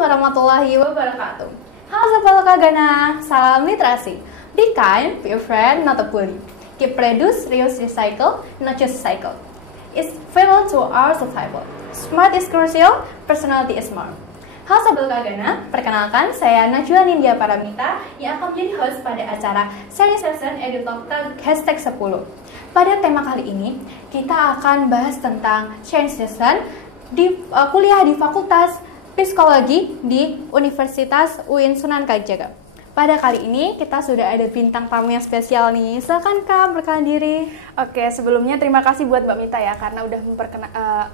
warahmatullahi wabarakatuh. Halo Sobat Lokagana, salam literasi. Be kind, be a friend, not a bully. Keep reduce, reuse, recycle, not just cycle. It's vital to our survival. Smart is crucial, personality is more. Halo Sobat Lokagana, perkenalkan saya Najwa Nindya Paramita yang akan menjadi host pada acara Sharing Session EduTalk #10. Pada tema kali ini, kita akan bahas tentang Sharing Session di kuliah di Fakultas Psikologi di Universitas UIN Sunan Kalijaga. Pada kali ini kita sudah ada bintang tamu yang spesial nih. Silakan Kak, perkenalkan diri. Oke, sebelumnya terima kasih buat Mbak Mita ya karena udah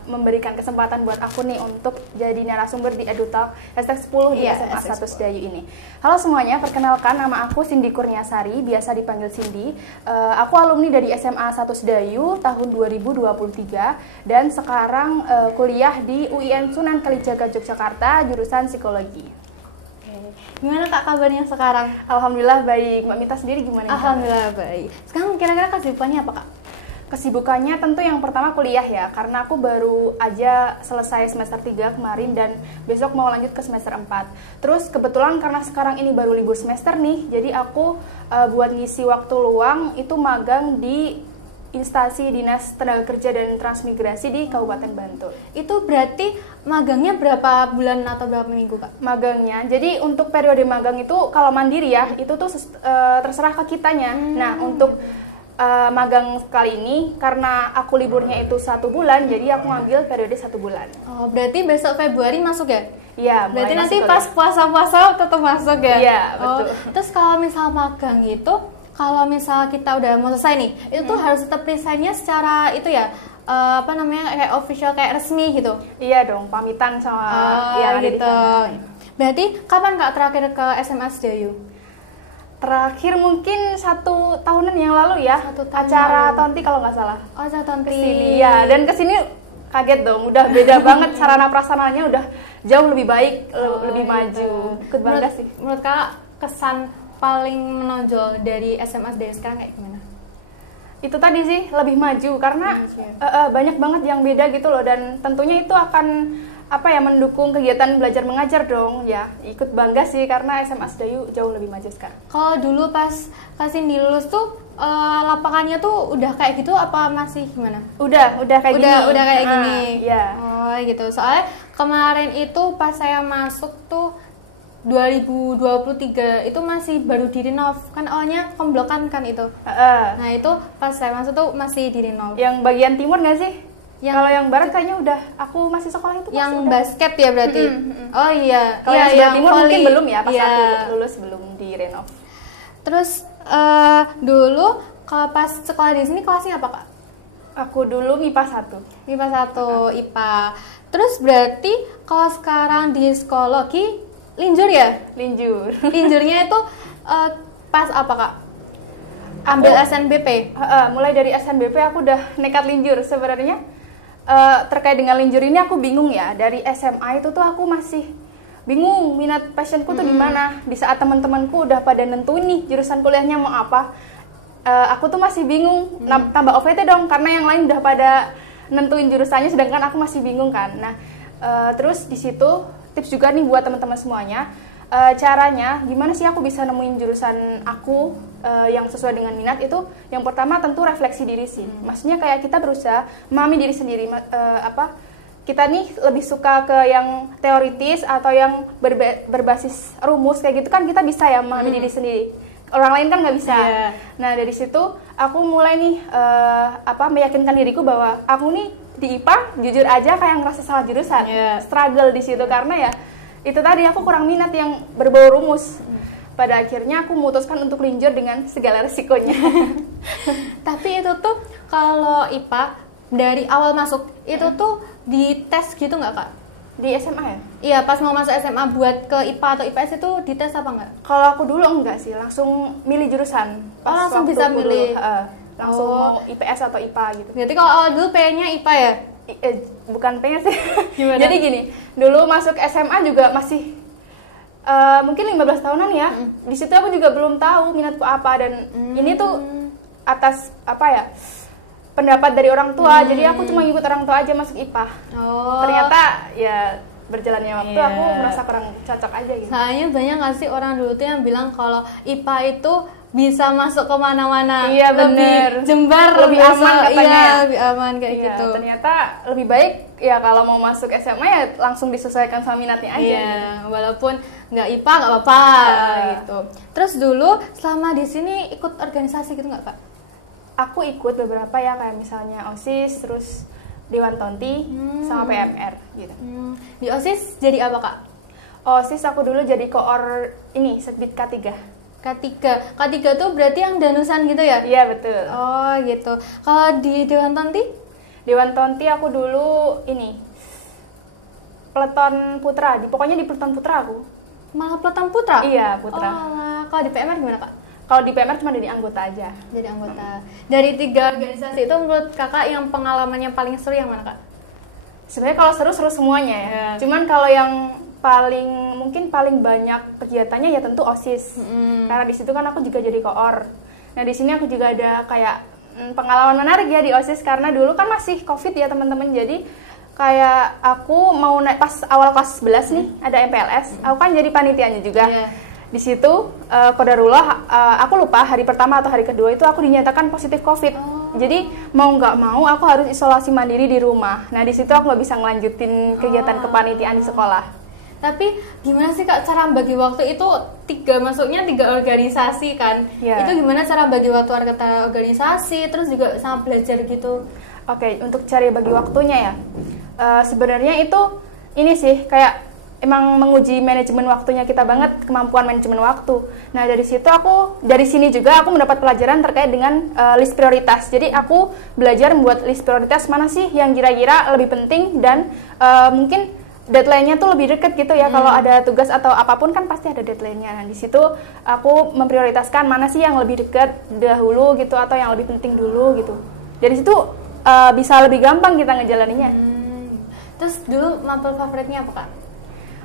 memberikan kesempatan buat aku nih untuk jadi narasumber di EduTalk #10 di SMA 1 Sedayu ini. Halo semuanya, perkenalkan nama aku Cindy Kurniasari, biasa dipanggil Cindy. Aku alumni dari SMA 1 Sedayu tahun 2023 dan sekarang kuliah di UIN Sunan Kalijaga Yogyakarta jurusan Psikologi. Gimana Kak kabarnya sekarang? Alhamdulillah baik. Mbak Mita sendiri gimana? Alhamdulillah baik. Sekarang kira-kira kesibukannya apa Kak? Kesibukannya tentu yang pertama kuliah ya, karena aku baru aja selesai semester 3 kemarin dan besok mau lanjut ke semester 4. Terus kebetulan karena sekarang ini baru libur semester nih, jadi aku buat ngisi waktu luang itu magang di instansi Dinas Tenaga Kerja dan Transmigrasi di Kabupaten Bantul. Itu berarti magangnya berapa bulan atau berapa minggu Kak? Magangnya, jadi untuk periode magang itu kalau mandiri ya, itu tuh terserah ke kitanya. Nah untuk magang kali ini karena aku liburnya itu 1 bulan, jadi aku ngambil periode 1 bulan. Oh, berarti besok Februari masuk ya? Iya. Berarti nanti pas puasa-puasa tetap masuk ya? Iya, betul. Terus kalau misal magang itu, kalau misal kita udah mau selesai nih, itu tuh harus tetap resignnya secara itu ya, kayak official, kayak resmi gitu? Iya dong, pamitan sama yang ada gitu. di sana. Berarti kapan Kak terakhir ke SMA Sedayu? Terakhir mungkin 1 tahunan yang lalu ya, 1 tahun acara lalu. Tonti kalau nggak salah. Oh, acara Tonti. Kesini ya, dan kesini kaget dong, udah beda banget sarana prasarananya, udah jauh lebih baik, lebih maju. Ikut bangga sih. Menurut Kak, kesan paling menonjol dari SMA Sedayu sekarang kayak gimana? Itu tadi sih, lebih maju karena banyak banget yang beda gitu loh, dan tentunya itu akan mendukung kegiatan belajar mengajar dong ya. Ikut bangga sih karena SMA Sedayu jauh lebih maju sekarang. Kalau dulu pas kasih lulus tuh lapangannya tuh udah kayak gitu apa masih gimana? Udah kayak gini. Udah kayak gini. Iya. Oh gitu. Soalnya kemarin itu pas saya masuk tuh 2023 itu masih baru direnov, kan awalnya pemblokan kan itu. Nah itu pas saya masuk tuh masih direnov. Yang bagian timur nggak sih? Kalau yang barat kayaknya udah, aku masih sekolah itu yang udah. Basket ya berarti. Oh iya. Kalau yang sebelah timur mungkin belum ya, pas iya. aku lulus belum direnov. Terus dulu kalau pas sekolah di sini kelasnya apa Kak? Aku dulu MIPA 1. MIPA 1, IPA. Terus berarti kalau sekarang di psikologi linjur ya? Linjur. Linjurnya itu pas apa Kak? Ambil SNBP? Mulai dari SNBP aku udah nekat linjur. Sebenarnya terkait dengan linjur ini aku bingung ya. Dari SMA itu tuh aku masih bingung minat passionku tuh di mana. Di saat teman-temanku udah pada nentuin nih jurusan kuliahnya mau apa, aku tuh masih bingung. Tambah OVT dong karena yang lain udah pada nentuin jurusannya, sedangkan aku masih bingung kan. Nah terus di situ tips juga nih buat teman-teman semuanya, caranya gimana sih aku bisa nemuin jurusan aku yang sesuai dengan minat itu. Yang pertama tentu refleksi diri sih. Maksudnya kayak kita berusaha memahami diri sendiri, kita nih lebih suka ke yang teoritis atau yang berbasis rumus kayak gitu kan, kita bisa ya memahami diri sendiri. Orang lain kan nggak bisa. Nah dari situ aku mulai nih meyakinkan diriku bahwa aku nih di IPA jujur aja kayak ngerasa salah jurusan, struggle di situ karena ya itu tadi aku kurang minat yang berbau rumus. Pada akhirnya aku memutuskan untuk linjur dengan segala resikonya. Tapi itu tuh kalau IPA dari awal masuk itu tuh dites gitu nggak Kak? Di SMA ya? Iya, pas mau masuk SMA buat ke IPA atau IPS itu dites apa nggak? Kalau aku dulu enggak sih, langsung milih jurusan. Pas langsung bisa milih. Langsung mau IPS atau IPA gitu. Berarti kalau awal dulu pengennya IPA ya? Bukan pengen sih. Gimana? Jadi gini, dulu masuk SMA juga masih mungkin 15 tahunan ya. Di situ aku juga belum tahu minatku apa, dan ini tuh atas pendapat dari orang tua. Jadi aku cuma ngikut orang tua aja masuk IPA. Ternyata ya berjalannya waktu Iya. aku merasa kurang cocok aja gitu. Soalnya banyak nggak sih orang dulu tuh yang bilang kalau IPA itu bisa masuk kemana-mana, Iya, bener. lebih jembar, Lebih aman katanya iya, ya. lebih aman kayak Iya, gitu. ternyata lebih baik ya kalau mau masuk SMA ya langsung disesuaikan sama minatnya aja. Iya, Gitu. walaupun nggak IPA nggak apa-apa gitu. Terus dulu selama di sini ikut organisasi gitu nggak Kak? Aku ikut beberapa ya kayak misalnya OSIS, terus Dewan Tonti, sama PMR gitu. Di OSIS jadi apa Kak? OSIS aku dulu jadi koor ini Sekbid K3. K3 tuh berarti yang danusan gitu ya? Iya betul. Oh gitu. Kalau di Dewan Tonti? Dewan Tonti aku dulu ini Peleton Putra, pokoknya di Peleton Putra aku. Malah Peleton Putra? Iya, Putra. Oh, alah. Kalau di PMR gimana Kak? Kalau di PMR cuma jadi anggota aja. Jadi anggota. Dari 3 organisasi itu menurut Kakak yang pengalamannya paling seru yang mana Kak? Sebenarnya kalau seru-seru semuanya ya. Iya. Cuman kalau yang mungkin paling banyak kegiatannya ya tentu OSIS. Karena di situ kan aku juga jadi koor. Nah, di sini aku juga ada kayak pengalaman menarik ya di OSIS karena dulu kan masih Covid ya, teman-teman. Jadi kayak aku mau naik pas awal kelas 11 nih, ada MPLS. Aku kan jadi panitianya juga. Iya. Di situ qadarullah aku lupa hari pertama atau hari kedua itu aku dinyatakan positif Covid. Jadi mau nggak mau aku harus isolasi mandiri di rumah. Nah, di situ aku nggak bisa ngelanjutin kegiatan kepanitiaan di sekolah. Tapi gimana sih Kak cara bagi waktu itu masuknya 3 organisasi kan? Iya. Itu gimana cara bagi waktu antara organisasi terus juga sama belajar gitu? Oke, untuk cari bagi waktunya ya, sebenarnya itu ini sih kayak emang menguji manajemen waktunya kita banget, kemampuan manajemen waktu. Nah, dari sini juga aku mendapat pelajaran terkait dengan list prioritas. Jadi aku belajar membuat list prioritas mana sih yang kira-kira lebih penting dan mungkin deadline-nya tuh lebih dekat gitu ya. Kalau ada tugas atau apapun kan pasti ada deadline-nya. Nah, di situ aku memprioritaskan mana sih yang lebih dekat dahulu gitu atau yang lebih penting dulu gitu. Dari situ bisa lebih gampang kita ngejalaninnya. Terus dulu mapel favoritnya apa Kak?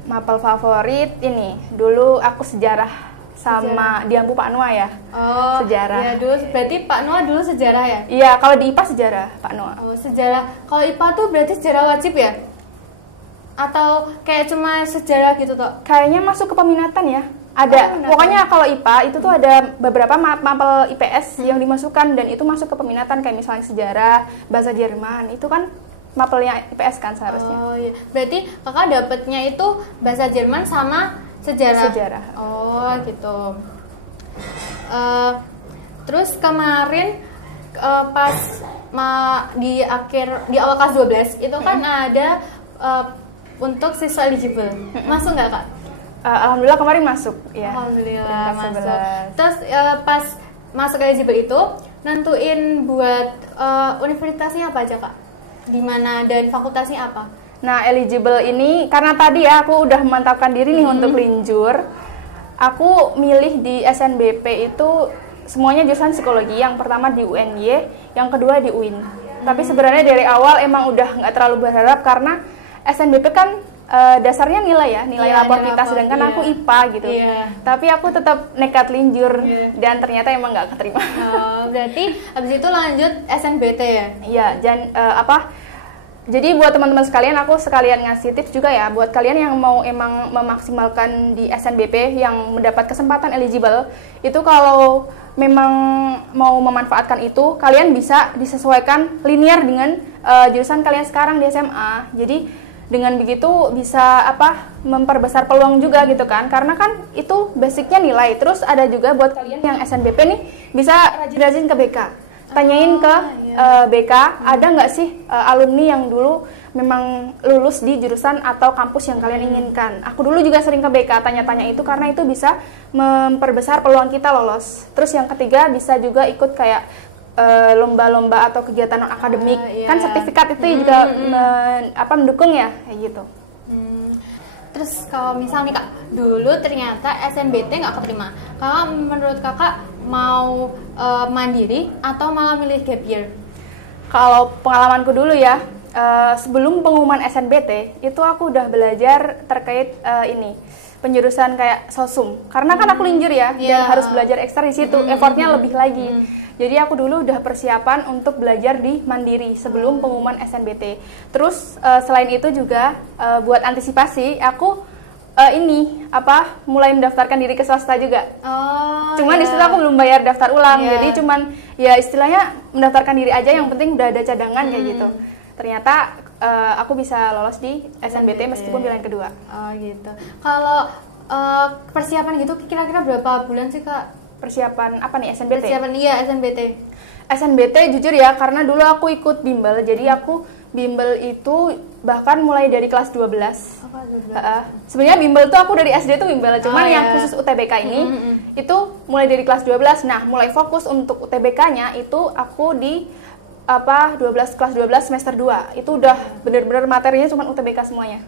Mapel favorit ini dulu aku sejarah sama Diampu Pak Noah ya. Oh, sejarah. Ya dulu berarti Pak Noah dulu sejarah ya? Iya, kalau di IPA sejarah Pak Noah. Oh, sejarah. Kalau IPA tuh berarti sejarah wajib ya? Atau kayak cuma sejarah gitu toh? Kayaknya masuk ke peminatan ya. Ada. Pokoknya kalau IPA itu tuh ada beberapa mapel IPS yang dimasukkan dan itu masuk ke peminatan kayak misalnya sejarah, bahasa Jerman. Itu kan mapelnya IPS kan seharusnya. Oh iya. Berarti Kakak dapetnya itu bahasa Jerman sama sejarah. Sejarah. Oh, gitu. Terus kemarin pas di awal kelas 12 itu kan ada untuk siswa eligible. Masuk nggak Kak? Alhamdulillah kemarin masuk ya. Alhamdulillah Peringkat masuk. 11. Terus pas masuk eligible itu nentuin buat universitasnya apa aja Kak? Di mana dan fakultasnya apa? Nah, eligible ini karena tadi ya aku udah memantapkan diri nih untuk linjur. Aku milih di SNBP itu semuanya jurusan psikologi. Yang pertama di UNY, yang kedua di UIN. Tapi sebenarnya dari awal emang udah nggak terlalu berharap karena SNBP kan dasarnya nilai ya, nilai Iya, rapor nilai kita, rapor, sedangkan iya. aku IPA gitu. Iya. Tapi aku tetap nekat linjur Iya. dan ternyata emang nggak keterima. Oh, berarti abis itu lanjut SNBT ya? Iya, jadi buat teman-teman sekalian, aku sekalian ngasih tips juga ya buat kalian yang mau emang memaksimalkan di SNBP yang mendapat kesempatan eligible, itu kalau memang mau memanfaatkan itu, kalian bisa disesuaikan linear dengan jurusan kalian sekarang di SMA. Jadi dengan begitu bisa memperbesar peluang juga gitu kan, karena kan itu basicnya nilai. Terus ada juga buat kalian yang SNBP nih bisa rajin-rajin ke BK. Tanyain ke BK, ada nggak sih alumni yang dulu memang lulus di jurusan atau kampus yang kalian inginkan. Aku dulu juga sering ke BK tanya-tanya itu karena itu bisa memperbesar peluang kita lolos. Terus yang ketiga bisa juga ikut kayak lomba-lomba atau kegiatan non akademik. Kan sertifikat itu juga mendukung ya kayak gitu. Terus kalau misalnya nih Kak, dulu ternyata SNBT nggak keterima. Kakak menurut Kakak mau mandiri atau malah milih gap year? Kalau pengalamanku dulu ya, sebelum pengumuman SNBT itu aku udah belajar terkait penjurusan kayak sosum. Karena kan aku linjur ya, dan harus belajar ekstra di situ, effortnya lebih lagi. Jadi aku dulu udah persiapan untuk belajar di mandiri sebelum pengumuman SNBT. Terus selain itu juga buat antisipasi aku mulai mendaftarkan diri ke swasta juga. Cuman di situ aku belum bayar daftar ulang. Jadi cuman ya istilahnya mendaftarkan diri aja, yang penting udah ada cadangan kayak gitu. Ternyata aku bisa lolos di SNBT meskipun pilihan kedua. Gitu. Kalau persiapan gitu kira-kira berapa bulan sih Kak? Persiapan apa nih, SNBT? Persiapan SNBT. SNBT jujur ya, karena dulu aku ikut bimbel. Jadi aku bimbel itu bahkan mulai dari kelas 12. Sebenarnya bimbel tuh aku dari SD tuh bimbel, cuman yang khusus UTBK ini itu mulai dari kelas 12. Nah, mulai fokus untuk UTBK-nya itu aku di kelas 12 semester 2. Itu udah bener-bener materinya cuman UTBK semuanya.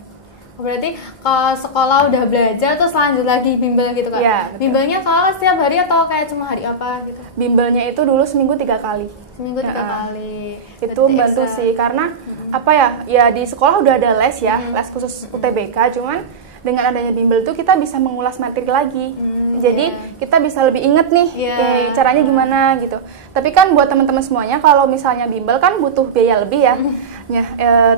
Berarti kalau sekolah udah belajar terus lanjut lagi bimbel gitu Kak? Iya. Bimbelnya soalnya setiap hari atau kayak cuma hari apa gitu? Bimbelnya itu dulu seminggu 3 kali. Seminggu 3 kali. Itu membantu sih, karena ya di sekolah udah ada les ya, les khusus UTBK, cuman dengan adanya bimbel tuh kita bisa mengulas materi lagi. Jadi kita bisa lebih inget nih caranya gimana gitu. Tapi kan buat teman-teman semuanya, kalau misalnya bimbel kan butuh biaya lebih ya.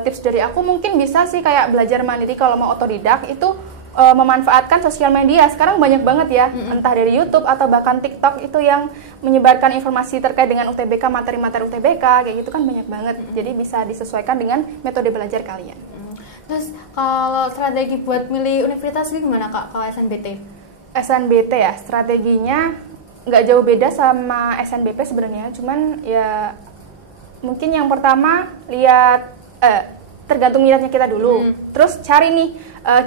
Tips dari aku mungkin bisa sih kayak belajar mandiri. Kalau mau otodidak itu memanfaatkan sosial media. Sekarang banyak banget ya, entah dari YouTube atau bahkan TikTok itu yang menyebarkan informasi terkait dengan UTBK, materi-materi UTBK kayak gitu kan banyak banget. Jadi bisa disesuaikan dengan metode belajar kalian. Terus kalau strategi buat milih universitas itu gimana Kak kalau SNBT? SNBT ya, strateginya nggak jauh beda sama SNBP sebenarnya, cuman ya mungkin yang pertama lihat tergantung minatnya kita dulu. Terus cari nih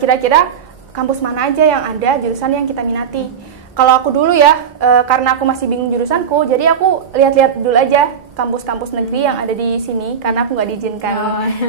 kira-kira kampus mana aja yang ada jurusan yang kita minati. Kalau aku dulu ya, karena aku masih bingung jurusanku, jadi aku lihat-lihat dulu aja kampus-kampus negeri yang ada di sini, karena aku nggak diizinkan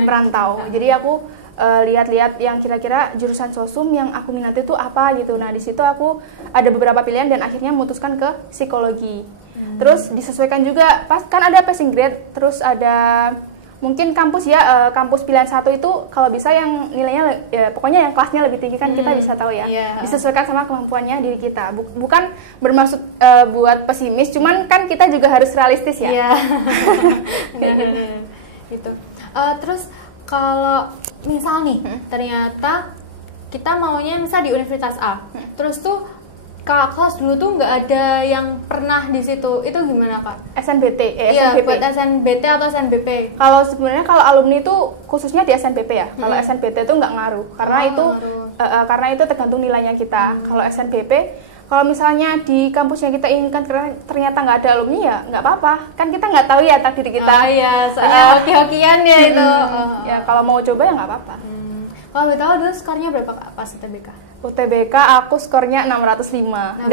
merantau. Jadi aku lihat-lihat yang kira-kira jurusan sosum yang aku minati itu apa gitu. Nah di situ aku ada beberapa pilihan dan akhirnya memutuskan ke psikologi. Terus disesuaikan juga, pas kan ada passing grade, terus ada mungkin kampus ya, kampus pilihan satu itu kalau bisa yang nilainya pokoknya yang kelasnya lebih tinggi kan kita bisa tahu ya. Disesuaikan sama kemampuannya diri kita. Bukan bermaksud buat pesimis, cuman kan kita juga harus realistis ya. Gitu. Terus kalau misal nih ternyata kita maunya misal di Universitas A, terus tuh Kak kelas dulu tuh nggak ada yang pernah di situ, itu gimana Kak? SNBT, SNBP. Buat SNBT atau SNBP? Kalau sebenarnya kalau alumni itu khususnya di SNBP ya. Kalau SNBT itu nggak ngaruh, karena itu tergantung nilainya kita. Kalau SNBP, kalau misalnya di kampus yang kita inginkan ternyata nggak ada alumni ya nggak apa-apa. Kan kita nggak tahu ya takdir kita. Soalnya hoki-hokian ya itu. Ya kalau mau coba ya nggak apa-apa. Kalau boleh tahu dulu skornya berapa Kak pas UTBK? UTBK aku skornya 605.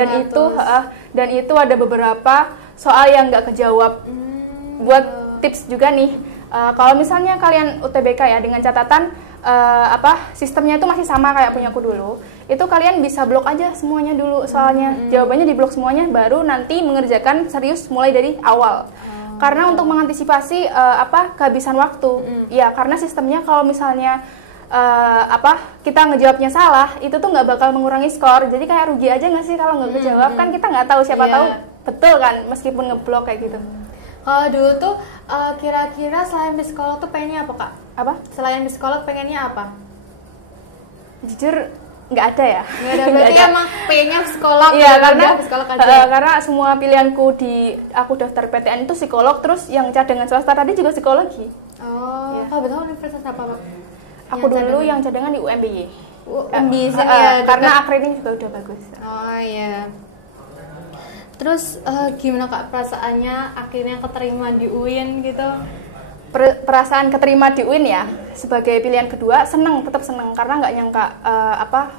Dan itu ada beberapa soal yang nggak kejawab. Buat tips juga nih, kalau misalnya kalian UTBK ya dengan catatan sistemnya itu masih sama kayak punya aku dulu, itu kalian bisa blok aja semuanya dulu soalnya. Jawabannya diblok semuanya, baru nanti mengerjakan serius mulai dari awal. Karena untuk mengantisipasi kehabisan waktu. Ya karena sistemnya kalau misalnya kita ngejawabnya salah, itu tuh nggak bakal mengurangi skor. Jadi kayak rugi aja nggak sih kalau nggak kejawab. Kan kita nggak tahu, siapa tahu betul kan meskipun ngeblok kayak gitu. Kalau dulu tuh kira-kira selain psikolog tuh pengennya apa Kak? Apa? Selain psikolog pengennya apa? Jujur nggak ada ya. Nggak ada, berarti emang pengennya psikolog. Iya, karena psikolog aja. Karena semua pilihanku aku daftar PTN itu psikolog, terus yang cadangan swasta tadi juga psikologi. Kalau betul universitas apa Pak? Aku dulu yang cadangan di UMBY. Karena akreditnya juga udah bagus. Terus gimana Kak perasaannya akhirnya keterima di UIN gitu? Perasaan keterima di UIN ya sebagai pilihan kedua tetap seneng karena nggak nyangka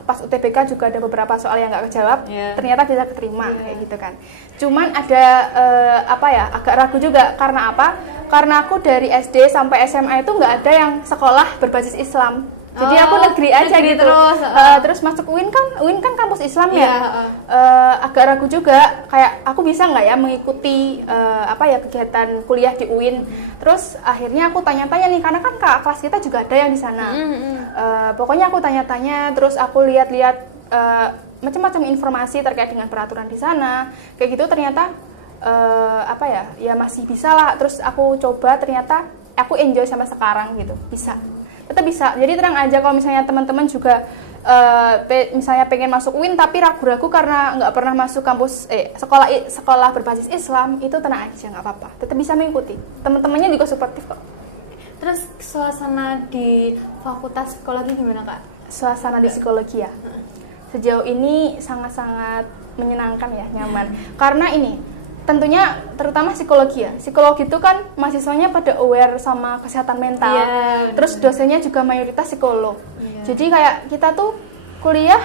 pas UTBK juga ada beberapa soal yang nggak kejawab, ternyata bisa keterima kayak gitu kan. Cuman ada agak ragu juga karena karena aku dari SD sampai SMA itu nggak ada yang sekolah berbasis Islam. Jadi aku negeri aja gitu. Terus masuk UIN kan kampus Islam ya. Agak ragu juga, kayak aku bisa nggak ya mengikuti kegiatan kuliah di UIN. Terus akhirnya aku tanya-tanya nih, karena kan kelas kita juga ada yang di sana. Pokoknya aku tanya-tanya, terus aku lihat-lihat macam-macam informasi terkait dengan peraturan di sana. Kayak gitu ternyata apa ya, ya masih bisa lah. Terus aku coba, ternyata aku enjoy sampai sekarang gitu, bisa, tetap bisa. Jadi tenang aja kalau misalnya teman-teman juga misalnya pengen masuk UIN tapi ragu-ragu karena nggak pernah masuk kampus sekolah berbasis Islam, itu tenang aja, nggak apa-apa, tetap bisa mengikuti. Teman-temannya juga suportif kok. Terus suasana di fakultas psikologi gimana Kak? Suasana di psikologi ya, sejauh ini sangat-sangat menyenangkan ya, nyaman. Karena ini tentunya terutama psikologi ya. Psikologi itu kan mahasiswanya pada aware sama kesehatan mental. Yeah, terus dosennya juga mayoritas psikolog. Yeah. Jadi kayak kita tuh kuliah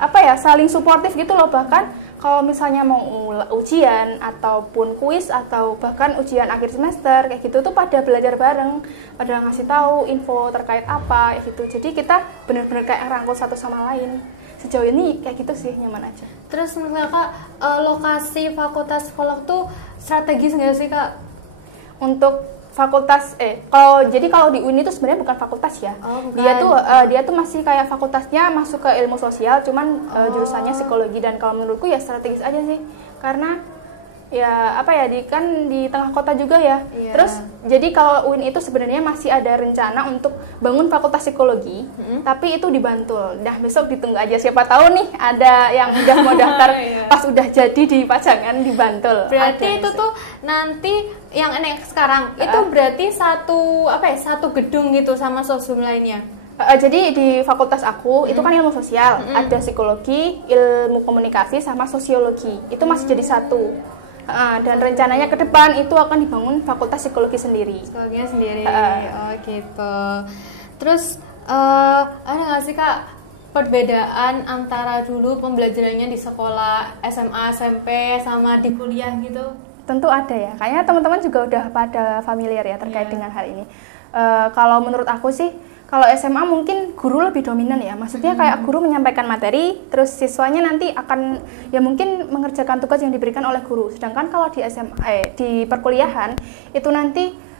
apa ya, saling suportif gitu loh. Bahkan kalau misalnya mau ujian ataupun kuis atau bahkan ujian akhir semester kayak gitu tuh pada belajar bareng, pada ngasih tahu info terkait apa kayak gitu. Jadi kita benar-benar kayak rangkul satu sama lain. Sejauh ini kayak gitu sih, nyaman aja. Terus menurut Kakak lokasi fakultas psikolog tuh strategis nggak sih Kak? Untuk fakultas kalau di UIN itu sebenarnya bukan fakultas ya. Oh, bukan. Dia tuh masih kayak fakultasnya masuk ke ilmu sosial, cuman jurusannya psikologi. Dan kalau menurutku ya strategis aja sih, karena ya apa ya, kan di tengah kota juga ya. Iya. Terus jadi kalau UIN itu sebenarnya masih ada rencana untuk bangun fakultas psikologi, tapi itu di Bantul. Nah besok ditunggu aja, siapa tahu nih ada yang udah mau daftar Iya. pas udah jadi di Pajangan di Bantul. Berarti Ada itu sih. tuh nanti yang enek sekarang itu berarti satu gedung gitu sama sosum lainnya. Jadi di fakultas aku itu kan ilmu sosial, ada psikologi, ilmu komunikasi, sama sosiologi. Itu masih jadi satu. Dan rencananya ke depan itu akan dibangun fakultas psikologi sendiri. Psikologinya sendiri. Oh gitu. Terus ada nggak sih Kak perbedaan antara dulu pembelajarannya di sekolah SMA, SMP sama di kuliah gitu? Tentu ada ya. Kayaknya teman-teman juga udah pada familiar ya terkait dengan hal ini. Kalau menurut aku sih, kalau SMA mungkin guru lebih dominan ya. Maksudnya kayak guru menyampaikan materi, terus siswanya nanti akan ya mungkin mengerjakan tugas yang diberikan oleh guru. Sedangkan kalau di di perkuliahan itu nanti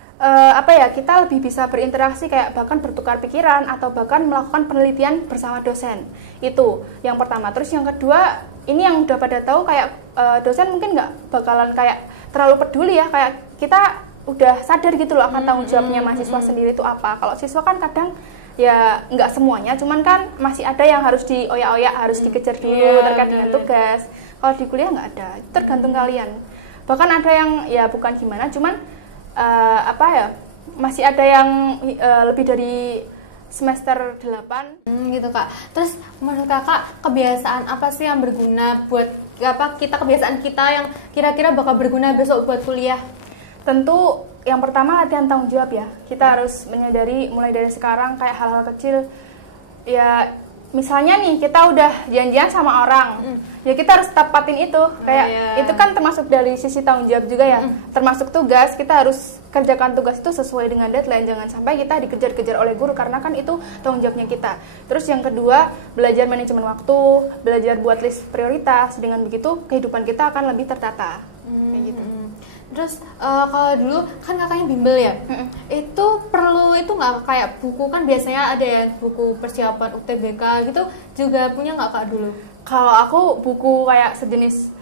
kita lebih bisa berinteraksi, kayak bahkan bertukar pikiran atau bahkan melakukan penelitian bersama dosen. Itu yang pertama. Terus yang kedua, ini yang udah pada tahu kayak dosen mungkin nggak bakalan kayak terlalu peduli ya, kayak kita udah sadar gitu loh akan tanggung jawabnya mahasiswa sendiri itu apa. Kalau siswa kan kadang ya nggak semuanya, cuman kan masih ada yang harus dioyak-oyak, harus dikejar dulu terkait dengan tugas. Kalau di kuliah nggak ada, itu tergantung kalian. Bahkan ada yang ya bukan gimana, cuman masih ada yang lebih dari semester 8. Gitu Kak. Terus menurut Kakak kebiasaan apa sih yang berguna buat kebiasaan kita yang kira-kira bakal berguna besok buat kuliah? Tentu yang pertama latihan tanggung jawab ya. Kita harus menyadari mulai dari sekarang kayak hal-hal kecil. Ya misalnya nih kita udah janjian sama orang, ya kita harus tepatin itu. Kayak itu kan termasuk dari sisi tanggung jawab juga ya. Termasuk tugas, kita harus kerjakan tugas itu sesuai dengan deadline. Jangan sampai kita dikejar-kejar oleh guru, karena kan itu tanggung jawabnya kita. Terus yang kedua, belajar manajemen waktu, belajar buat list prioritas. Dengan begitu kehidupan kita akan lebih tertata. Kayak gitu. Terus kalau dulu kan kakaknya bimbel ya, itu perlu itu nggak kayak buku, kan biasanya ada ya buku persiapan UTBK gitu, juga punya nggak Kak dulu? Kalau aku buku kayak sejenis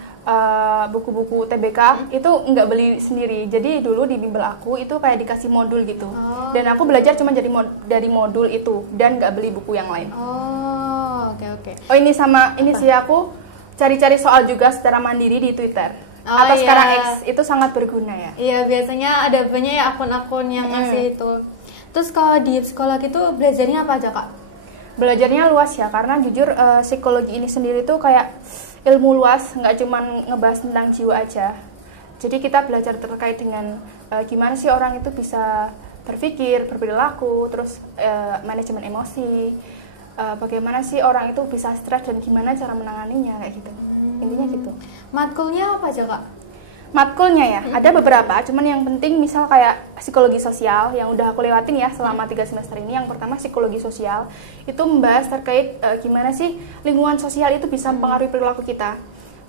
buku-buku UTBK itu nggak beli sendiri. Jadi dulu di bimbel aku itu kayak dikasih modul gitu, dan aku belajar cuma dari modul itu dan nggak beli buku yang lain. Oh oke. Oh ini sih aku cari-cari soal juga secara mandiri di Twitter. Atau sekarang X, itu sangat berguna ya. Iya, biasanya ada banyak ya akun-akun yang ngasih itu. Terus kalau di psikologi itu belajarnya apa aja Kak? Belajarnya luas ya, karena jujur psikologi ini sendiri tuh kayak ilmu luas, nggak cuma ngebahas tentang jiwa aja. Jadi kita belajar terkait dengan gimana sih orang itu bisa berpikir, berperilaku, terus manajemen emosi, bagaimana sih orang itu bisa stres dan gimana cara menanganinya, kayak gitu. Intinya gitu. Matkulnya apa aja Kak? Matkulnya ya, ada beberapa, cuman yang penting misal kayak psikologi sosial yang udah aku lewatin ya selama 3 semester ini. Yang pertama psikologi sosial, itu membahas terkait gimana sih lingkungan sosial itu bisa mempengaruhi perilaku kita.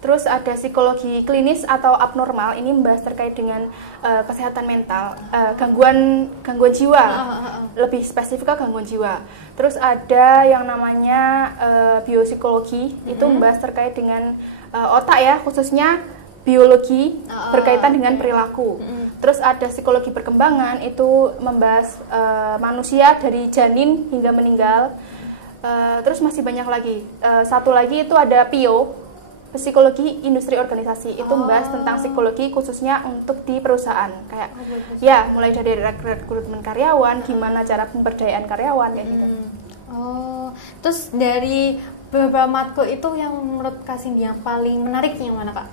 Terus ada psikologi klinis atau abnormal, ini membahas terkait dengan kesehatan mental, gangguan jiwa, lebih spesifik ke gangguan jiwa. Terus ada yang namanya biopsikologi, itu membahas terkait dengan otak ya, khususnya biologi berkaitan dengan perilaku. Terus ada psikologi perkembangan, itu membahas manusia dari janin hingga meninggal. Terus masih banyak lagi. Satu lagi itu ada PIO, psikologi industri organisasi. Itu membahas tentang psikologi khususnya untuk di perusahaan. Kayak ya mulai dari rekrutmen karyawan, gimana cara pemberdayaan karyawan kayak gitu. Terus dari beberapa matkul itu yang menurut Kak Cindy yang paling menarik yang mana, Kak?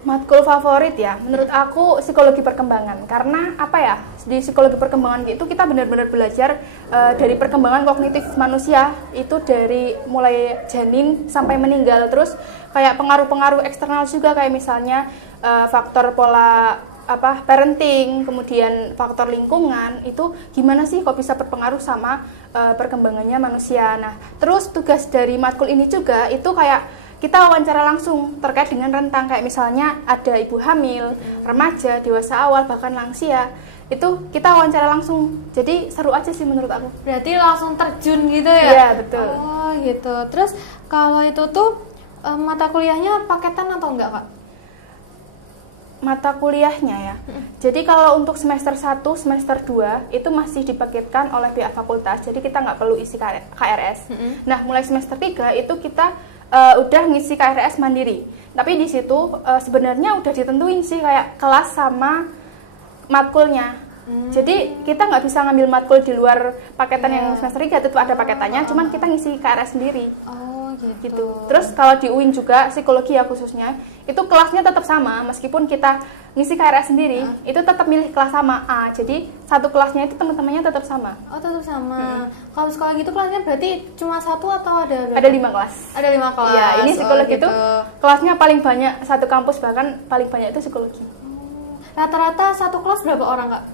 Matkul favorit ya, menurut aku psikologi perkembangan. Karena apa ya, di psikologi perkembangan itu kita benar-benar belajar dari perkembangan kognitif manusia, itu dari mulai janin sampai meninggal. Terus kayak pengaruh-pengaruh eksternal juga, kayak misalnya faktor pola parenting, kemudian faktor lingkungan, itu gimana sih kok bisa berpengaruh sama perkembangannya manusia. Nah, terus tugas dari matkul ini juga itu kayak kita wawancara langsung terkait dengan rentang, kayak misalnya ada ibu hamil, remaja, dewasa awal, bahkan lansia. Itu kita wawancara langsung. Jadi seru aja sih menurut aku. Berarti langsung terjun gitu ya? Iya, betul. Oh, gitu. Terus kalau itu tuh mata kuliahnya paketan atau enggak, Kak? Mata kuliahnya ya. Jadi kalau untuk semester 1, semester 2 itu masih dipaketkan oleh pihak fakultas. Jadi kita nggak perlu isi KRS. Nah, mulai semester 3 itu kita udah ngisi KRS mandiri. Tapi di situ sebenarnya udah ditentuin sih kayak kelas sama matkulnya. Jadi kita nggak bisa ngambil matkul di luar paketan yang semester 3, tetap ada paketannya, cuman kita ngisi KRS sendiri. Gitu. Terus kalau di UIN juga psikologi ya khususnya, itu kelasnya tetap sama meskipun kita ngisi KRS sendiri, itu tetap milih kelas sama A. Jadi satu kelasnya itu teman-temannya tetap sama. Oh, tetap sama. Kalau sekolah gitu kelasnya berarti cuma satu atau ada berapa? Ada 5 kelas. Ada 5 kelas. Iya, ini psikologi gitu. itu kelasnya paling banyak satu kampus, bahkan paling banyak itu psikologi. Rata-rata satu kelas berapa orang, Kak?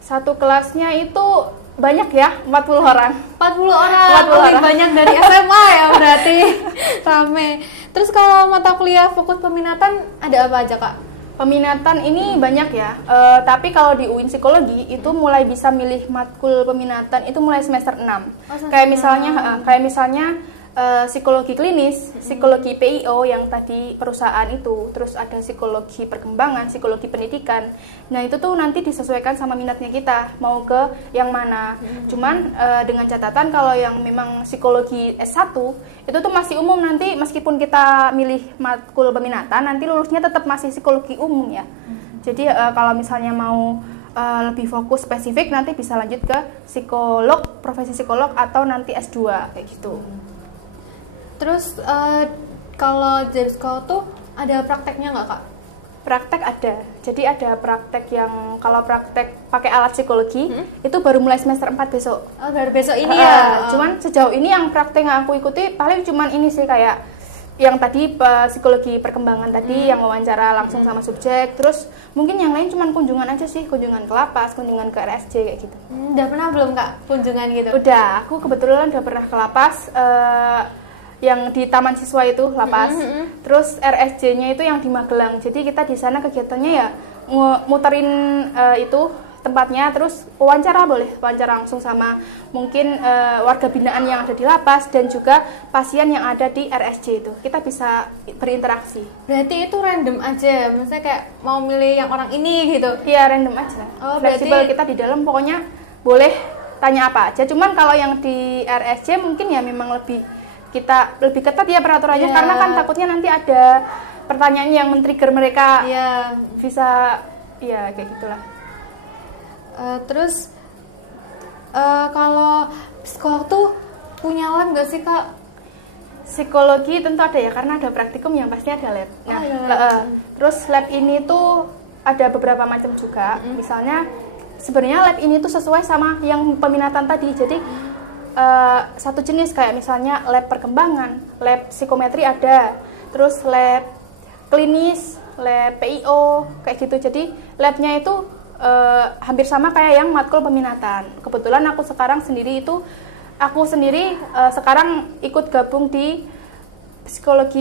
Satu kelasnya itu banyak ya, 40 orang. 40 orang, lebih banyak dari SMA ya berarti. Rame. Terus kalau mata kuliah fokus peminatan ada apa aja, Kak? Peminatan ini banyak ya, tapi kalau di UIN psikologi itu mulai bisa milih matkul peminatan itu mulai semester 6. Kayak misalnya psikologi klinis, psikologi PIO yang tadi perusahaan itu, terus ada psikologi perkembangan, psikologi pendidikan. Nah, itu tuh nanti disesuaikan sama minatnya kita, mau ke yang mana. Cuman dengan catatan kalau yang memang psikologi S1, itu tuh masih umum nanti, meskipun kita milih matkul peminatan, nanti lulusnya tetap masih psikologi umum ya. Jadi kalau misalnya mau lebih fokus spesifik, nanti bisa lanjut ke psikolog, profesi psikolog, atau nanti S2, kayak gitu. Terus kalau dari sekolah tuh ada prakteknya nggak, Kak? Praktek ada. Jadi ada praktek yang kalau praktek pakai alat psikologi itu baru mulai semester 4 besok. Oh, baru besok ini ya? Cuman sejauh ini yang praktek yang aku ikuti paling cuman ini sih, kayak yang tadi psikologi perkembangan tadi, yang wawancara langsung sama subjek. Terus mungkin yang lain cuman kunjungan aja sih, kunjungan ke lapas, kunjungan ke RSJ kayak gitu. Udah pernah belum, Kak, kunjungan gitu? Udah, aku kebetulan udah pernah ke lapas. Yang di Taman Siswa itu lapas, terus RSJ-nya itu yang di Magelang. Jadi kita di sana kegiatannya ya muterin itu tempatnya, terus wawancara langsung sama mungkin warga binaan yang ada di lapas dan juga pasien yang ada di RSJ itu. Kita bisa berinteraksi. Berarti itu random aja, maksudnya kayak mau milih yang orang ini gitu? Iya, random aja. Fleksibel, kita di dalam pokoknya boleh tanya apa aja. Cuman kalau yang di RSJ mungkin ya memang lebih ketat ya peraturannya, karena kan takutnya nanti ada pertanyaan yang men-trigger mereka, bisa ya kayak gitulah. Terus kalau sekolah tuh punya lab nggak sih, Kak? Psikologi tentu ada ya, karena ada praktikum yang pasti ada lab. Nah, terus lab ini tuh ada beberapa macam juga. Misalnya sebenarnya lab ini tuh sesuai sama yang peminatan tadi. Jadi satu jenis, kayak misalnya lab perkembangan, lab psikometri ada, terus lab klinis, lab PIO, kayak gitu. Jadi labnya itu hampir sama kayak yang matkul peminatan. Kebetulan aku sendiri sekarang ikut gabung di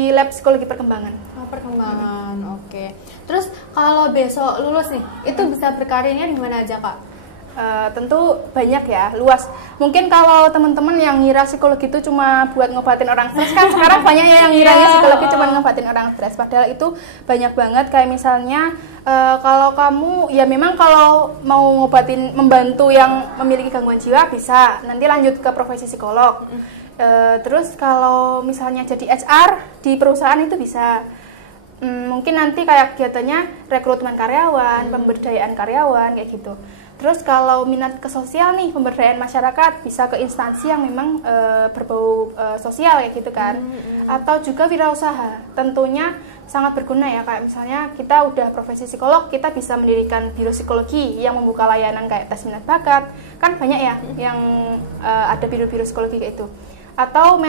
lab psikologi perkembangan. Perkembangan, oke. Terus kalau besok lulus nih, itu bisa berkarirnya di mana aja, Kak? Tentu banyak ya, luas. Mungkin kalau teman-teman yang ngira psikologi itu cuma buat ngobatin orang stres, kan sekarang banyak ya yang ngiranya psikologi cuma ngobatin orang stres. Padahal itu banyak banget. Kayak misalnya kalau kamu ya memang kalau mau ngobatin, membantu yang memiliki gangguan jiwa bisa, nanti lanjut ke profesi psikolog. Terus kalau misalnya jadi HR di perusahaan itu bisa. Mungkin nanti kayak kegiatannya rekrutmen karyawan, pemberdayaan karyawan kayak gitu. Terus kalau minat ke sosial nih, pemberdayaan masyarakat, bisa ke instansi yang memang berbau sosial kayak gitu kan. Atau juga wirausaha, tentunya sangat berguna ya, kayak misalnya kita udah profesi psikolog, kita bisa mendirikan biro psikologi yang membuka layanan kayak tes minat bakat. Kan banyak ya yang ada biro-biro psikologi kayak itu. Atau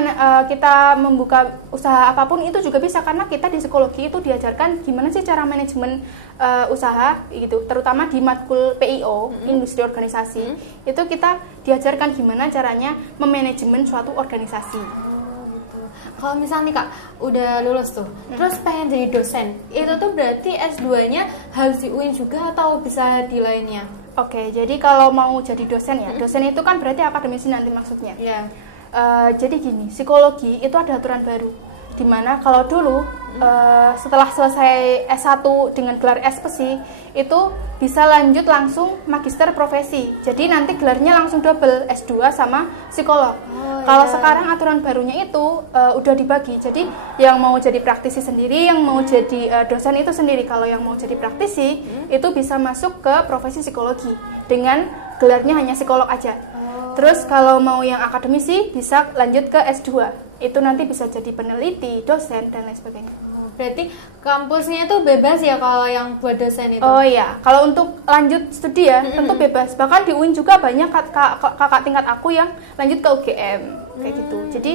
kita membuka usaha apapun itu juga bisa, karena kita di psikologi itu diajarkan gimana sih cara manajemen usaha gitu, terutama di matkul PIO, industri organisasi. Itu kita diajarkan gimana caranya memanajemen suatu organisasi. Gitu. Kalau misalnya nih Kak, udah lulus tuh, terus pengen jadi dosen, itu tuh berarti S2-nya harus di UIN juga atau bisa di lainnya? Oke, jadi kalau mau jadi dosen ya, dosen itu kan berarti akademisi nanti maksudnya. Iya. Jadi gini, psikologi itu ada aturan baru, dimana kalau dulu setelah selesai S1 dengan gelar SPSI itu bisa lanjut langsung magister profesi, jadi nanti gelarnya langsung double, S2 sama psikolog. Kalau sekarang aturan barunya itu udah dibagi, jadi yang mau jadi praktisi sendiri, yang mau jadi dosen itu sendiri. Kalau yang mau jadi praktisi itu bisa masuk ke profesi psikologi dengan gelarnya hanya psikolog aja. Terus kalau mau yang akademisi bisa lanjut ke S2. Itu nanti bisa jadi peneliti, dosen, dan lain sebagainya. Berarti kampusnya itu bebas ya kalau yang buat dosen itu? Oh iya, kalau untuk lanjut studi ya tentu bebas. Bahkan di UIN juga banyak kakak tingkat aku yang lanjut ke UGM kayak gitu. Jadi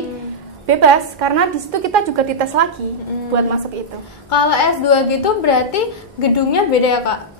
bebas, karena di situ kita juga dites lagi buat masuk itu. Kalau S2 gitu berarti gedungnya beda ya Kak?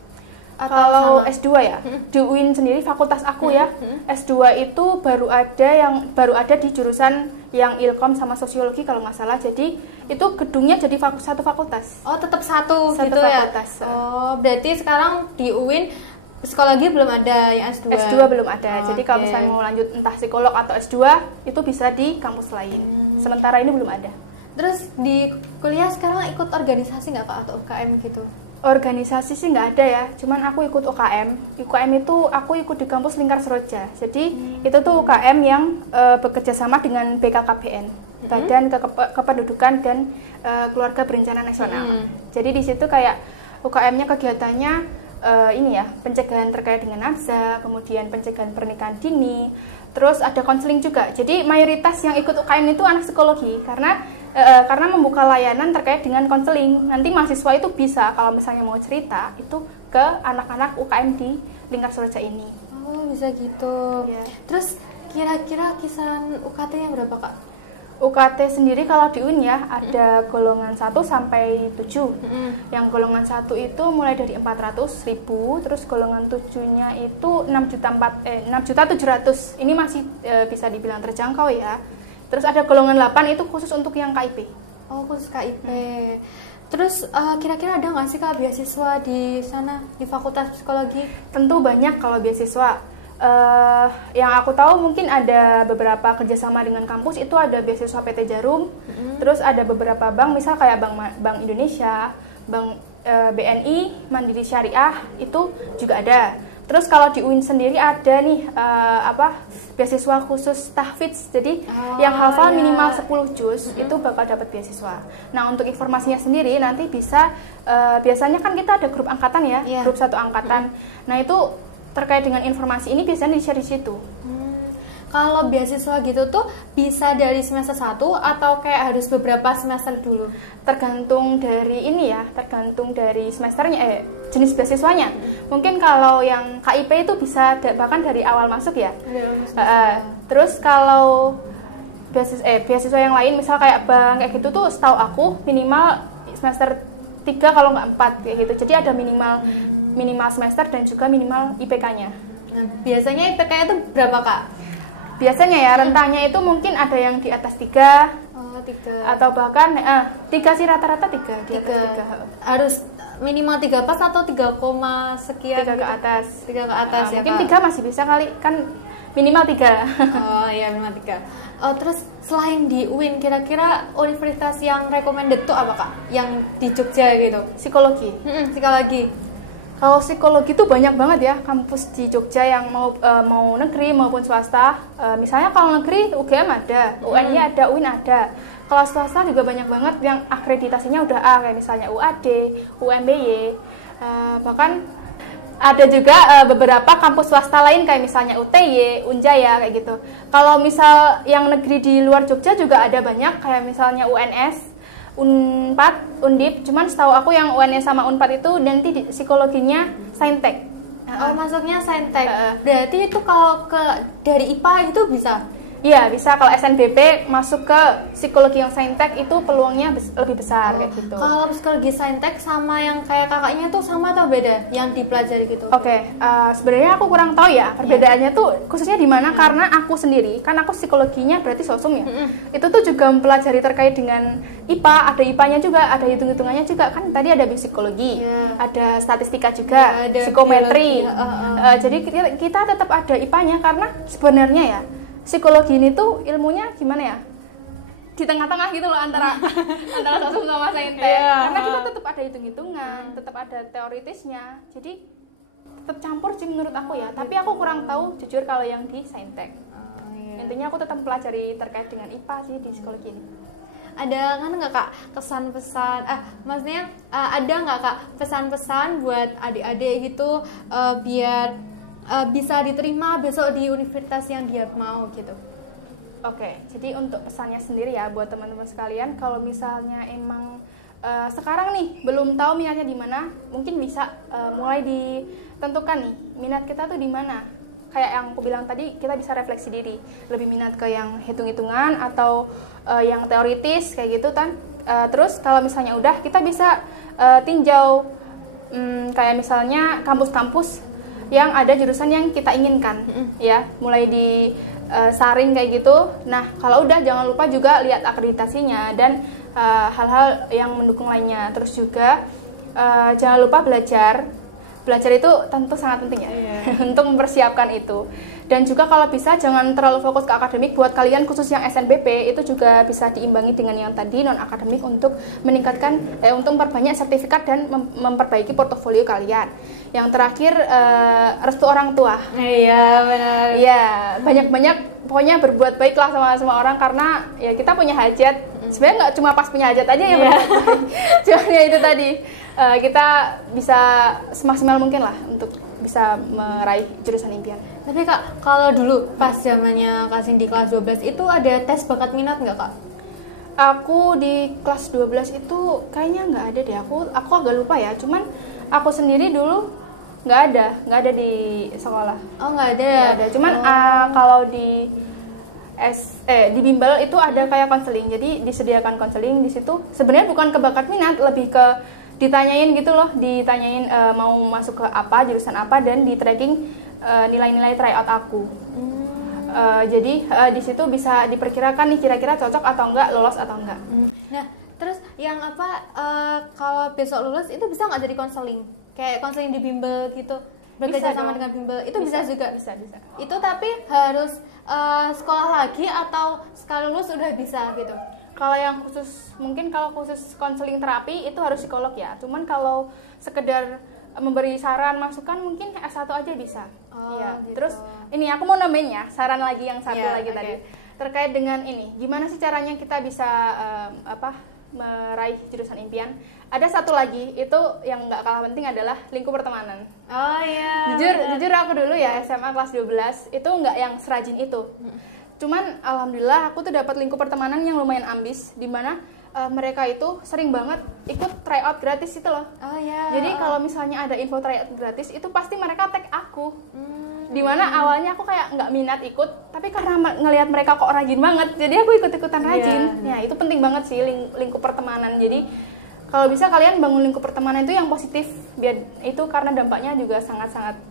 Kalau S2 ya, di UIN sendiri fakultas aku ya, S2 itu baru ada di jurusan yang Ilkom sama sosiologi kalau nggak salah. Jadi itu gedungnya jadi satu fakultas. Oh, tetap satu gitu fakultas. Ya? Oh, berarti sekarang di UIN psikologi belum ada yang S2? S2 belum ada, jadi kalau misalnya mau lanjut entah psikolog atau S2 itu bisa di kampus lain. Sementara ini belum ada. Terus di kuliah sekarang ikut organisasi nggak Kak atau UKM gitu? Organisasi sih nggak ada ya, cuman aku ikut UKM. UKM itu aku ikut di kampus Lingkar Seroja. Jadi itu tuh UKM yang bekerja sama dengan BKKBN, Badan Kependudukan dan Keluarga Berencana Nasional. Jadi di situ kayak UKM-nya kegiatannya ini ya, pencegahan terkait dengan nafsa, kemudian pencegahan pernikahan dini, terus ada konseling juga. Jadi mayoritas yang ikut UKM itu anak psikologi, karena membuka layanan terkait dengan konseling. Nanti mahasiswa itu bisa kalau misalnya mau cerita itu ke anak-anak UKM di Lingkar Seroja ini. Oh, bisa gitu. Ya. Terus kira-kira kisaran UKT-nya berapa Kak? UKT sendiri kalau di UIN ya ada golongan 1 sampai 7. Yang golongan 1 itu mulai dari 400.000, terus golongan 7-nya itu 6.700.000. Ini masih bisa dibilang terjangkau ya. Terus ada golongan 8 itu khusus untuk yang KIP. Oh, khusus KIP. Terus kira-kira ada nggak sih Kak beasiswa di sana, di Fakultas Psikologi? Tentu banyak kalau beasiswa. Yang aku tahu mungkin ada beberapa kerjasama dengan kampus, itu ada beasiswa PT Jarum. Terus ada beberapa bank, misal kayak Bank Indonesia, Bank BNI, Mandiri Syariah, itu juga ada. Terus kalau di UIN sendiri ada nih beasiswa khusus tahfidz. Jadi yang hafal minimal 10 juz itu bakal dapat beasiswa. Nah, untuk informasinya sendiri nanti bisa biasanya kan kita ada grup angkatan ya, grup 1 angkatan. Nah, itu terkait dengan informasi ini biasanya di-share di situ. Kalau beasiswa gitu tuh bisa dari semester 1 atau kayak harus beberapa semester dulu? Tergantung dari ini ya, tergantung dari semesternya, jenis beasiswanya. Mungkin kalau yang KIP itu bisa bahkan dari awal masuk ya. Terus kalau beasiswa yang lain misal kayak bank kayak gitu tuh setahu aku minimal semester 3 kalau nggak 4 kayak gitu. Jadi ada minimal semester dan juga minimal IPK-nya. Nah, biasanya IPK-nya itu berapa Kak? Biasanya ya rentangnya itu mungkin ada yang di atas 3. 3. Atau bahkan 3 sih rata-rata 3 di atas 3. Harus minimal 3 pas atau 3, sekian 3 gitu? ke atas. 3 ke atas ya, Mungkin Kak? 3 masih bisa kali, kan minimal 3. Oh iya, minimal 3. Terus selain di UIN, kira-kira universitas yang recommended tuh apa, Kak? Yang di Jogja gitu? Psikologi. Psikologi. Kalau psikologi itu banyak banget ya kampus di Jogja yang mau negeri maupun swasta. Misalnya kalau negeri UGM ada, UNY ada, UIN ada. Kalau swasta juga banyak banget yang akreditasinya udah A, kayak misalnya UAD, UMBY. Bahkan ada juga beberapa kampus swasta lain kayak misalnya UTY, Unjaya kayak gitu. Kalau misal yang negeri di luar Jogja juga ada banyak kayak misalnya UNS, Unpad, Undip, cuman setahu aku yang UNS sama Unpad itu nanti psikologinya Saintek. Oh, masuknya Saintek. Berarti itu kalau dari IPA itu bisa? Iya, bisa. Kalau SNBP masuk ke psikologi yang Saintek itu peluangnya lebih besar kayak gitu. Kalau psikologi Saintek sama yang kayak kakaknya tuh sama atau beda yang dipelajari gitu? Oke, sebenarnya aku kurang tahu ya perbedaannya tuh khususnya di mana, karena aku sendiri kan aku psikologinya berarti sosum ya. Itu tuh juga mempelajari terkait dengan IPA, ada IPA-nya juga, ada hitung-hitungannya juga. Kan tadi ada psikologi, ada statistika juga, ada psikometri. biologi, Jadi kita tetap ada IPA-nya karena sebenarnya ya psikologi ini tuh ilmunya gimana ya? Di tengah-tengah gitu loh antara sosum sama saintek. Karena kita tetap ada hitung-hitungan, tetap ada teoritisnya. Jadi tetap campur sih menurut aku ya. Tapi aku kurang tahu jujur kalau yang di saintek. Intinya aku tetap pelajari terkait dengan IPA sih di psikologi ini. Ada kan nggak, Kak, kesan-pesan? Maksudnya ada nggak, Kak, pesan-pesan buat adik-adik gitu biar bisa diterima besok di universitas yang dia mau gitu? Oke, jadi untuk pesannya sendiri ya buat teman-teman sekalian, kalau misalnya emang sekarang nih belum tahu minatnya di mana, mungkin bisa mulai ditentukan nih minat kita tuh di mana. Kayak yang aku bilang tadi, kita bisa refleksi diri, lebih minat ke yang hitung-hitungan atau yang teoritis kayak gitu kan. Terus kalau misalnya udah, kita bisa tinjau kayak misalnya kampus-kampus yang ada jurusan yang kita inginkan, ya, mulai di saring kayak gitu. Nah, kalau udah jangan lupa juga lihat akreditasinya dan hal-hal yang mendukung lainnya. Terus juga jangan lupa belajar itu tentu sangat penting ya, untuk mempersiapkan itu. Dan juga kalau bisa jangan terlalu fokus ke akademik. Buat kalian khusus yang SNBP itu juga bisa diimbangi dengan yang tadi non akademik untuk meningkatkan untuk memperbanyak sertifikat dan memperbaiki portofolio kalian. Yang terakhir restu orang tua. Iya, benar. Iya, banyak-banyak pokoknya berbuat baiklah sama semua orang, karena ya kita punya hajat. Sebenarnya nggak cuma pas punya hajat aja ya, cuma ya itu tadi kita bisa semaksimal mungkin lah untuk bisa meraih jurusan impian. Tapi, Kak, kalau dulu pas zamannya Kak Cindy kelas 12 itu ada tes bakat minat nggak, Kak? Aku di kelas 12 itu kayaknya nggak ada deh. Aku agak lupa ya. Cuman aku sendiri dulu nggak ada di sekolah. Oh, nggak ada. Nggak ada. Cuman kalau di bimbel itu ada kayak konseling. Jadi disediakan konseling di situ. Sebenarnya bukan ke bakat minat, lebih ke ditanyain gitu loh, mau masuk ke apa, jurusan apa, dan di tracking nilai-nilai tryout aku. Jadi di situ bisa diperkirakan nih kira-kira cocok atau enggak, lolos atau enggak. Nah, terus yang kalau besok lulus itu bisa nggak jadi konseling? Kayak konseling di bimbel gitu, bekerja sama dengan bimbel, itu bisa juga? Bisa. Itu tapi harus sekolah lagi atau sekali lulus udah bisa gitu? Kalau yang khusus konseling terapi itu harus psikolog ya. Cuman kalau sekedar memberi saran, masukan mungkin S1 aja bisa. Iya. Gitu. Terus ini aku mau nambahin ya, saran lagi yang satu lagi tadi. Terkait dengan ini, gimana sih caranya kita bisa meraih jurusan impian? Ada satu lagi, itu yang nggak kalah penting adalah lingkup pertemanan. Oh iya. Jujur aku dulu ya SMA kelas 12 itu nggak yang serajin itu. Cuman alhamdulillah aku tuh dapat lingkup pertemanan yang lumayan ambis, di mana mereka itu sering banget ikut tryout gratis itu loh. Oh iya. Jadi kalau misalnya ada info tryout gratis itu pasti mereka tag aku. Dimana awalnya aku kayak nggak minat ikut, tapi karena ngelihat mereka kok rajin banget, jadi aku ikut-ikutan rajin. Ya itu penting banget sih lingkup pertemanan. Jadi kalau bisa kalian bangun lingkup pertemanan itu yang positif, biar itu karena dampaknya juga sangat-sangat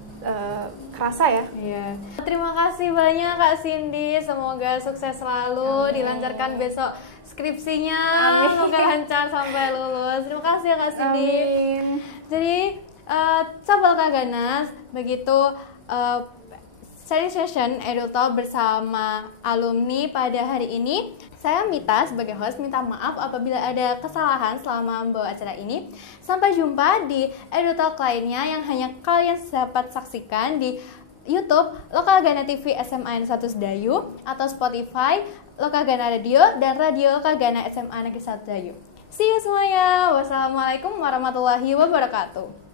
kerasa ya. Iya. Terima kasih banyak Kak Cindy, semoga sukses selalu, dilancarkan besok skripsinya, semoga lancar sampai lulus. Terima kasih ya Kak Cindy. Amin. Jadi Sahabat Lokagana, begitu sharing session EduTalk bersama alumni pada hari ini. Saya Mita sebagai host minta maaf apabila ada kesalahan selama membawa acara ini. Sampai jumpa di EduTalk lainnya yang hanya kalian dapat saksikan di YouTube Lokagana TV SMA Negeri 1 Sedayu atau Spotify Lokagana Radio dan Radio Lokagana SMA Negeri 1 Sedayu. See you semuanya. Wassalamualaikum warahmatullahi wabarakatuh.